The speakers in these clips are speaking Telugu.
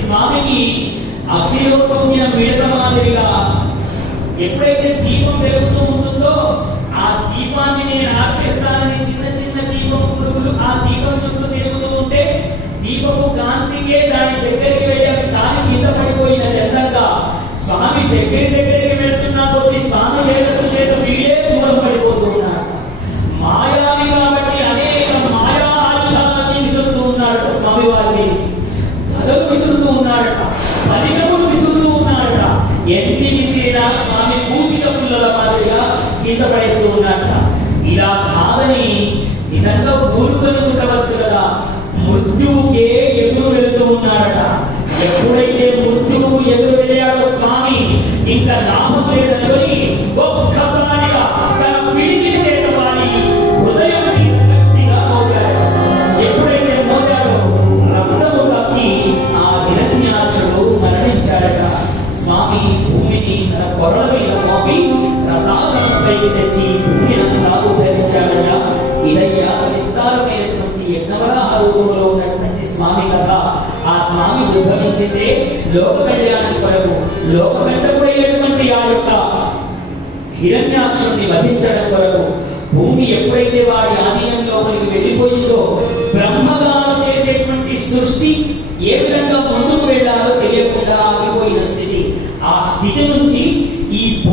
స్వామికి అగ్నిలో తూగిన మిడత మాదిరిగా ఎప్పుడైతే దీపం వెలుగుతూ ఉంటుందో ఆ దీపాన్ని నేను ఆర్పేస్తానని చిన్న చిన్న దీపం పురుగులు ఆ దీపం చుట్టూ తిరుగుతూ ఉంటే దీపపు కాంతికే దాని దగ్గరికి వెళ్ళి అవి కాలి కింద పడిపోయిన చందంగా స్వామి దగ్గర దగ్గర ఎన్ని విసిరినా స్వామి పూచిక పుల్లల మాదిరిగా కింద పడేస్తూ ఉన్నట్ట ఇలా భావని నిజంగా ఊరుకొని ఉండవచ్చు కదా? మృత్యువుకే స్వామి భూమిని తన కొరల మీద మోపి ప్రసాదంపైకి తెచ్చి భూమిని అంతా ఉద్ధరించాడట ఇదయ్యా విస్తారమైనటువంటి యజ్ఞవరాహ రూపంలో ఉన్నటువంటి స్వామి కథ. ఆ స్వామి ఉద్భవించితే లోక కళ్యాణం కొరకు లోక వెంటబడినటువంటి ఆ యొక్క హిరణ్యాక్షుని వధించడం కొరకు భూమి ఎప్పుడైతే వాడి ఆధీనంలోకి వెళ్ళిపోయిందో బ్రహ్మగారు చేసేటువంటి సృష్టి ఏ విధంగా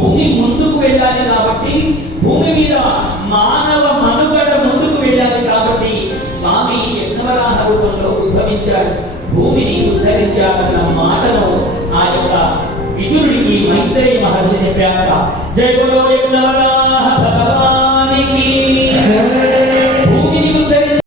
భూమి ముందుకు వెళ్ళాలి కాబట్టి భూమి మీద మానవ మనుగడ ముందుకు వెళ్ళాలి కాబట్టి స్వామి యజ్ఞవరాహ రూపంలో ఉద్భవించాడు. భూమిని ఉద్ధరించాడన్న మాటను ఆ యొక్క విదురుడికి మైత్రేయ మహర్షి చెప్పారట. జయ బలో యజ్ఞవరాహ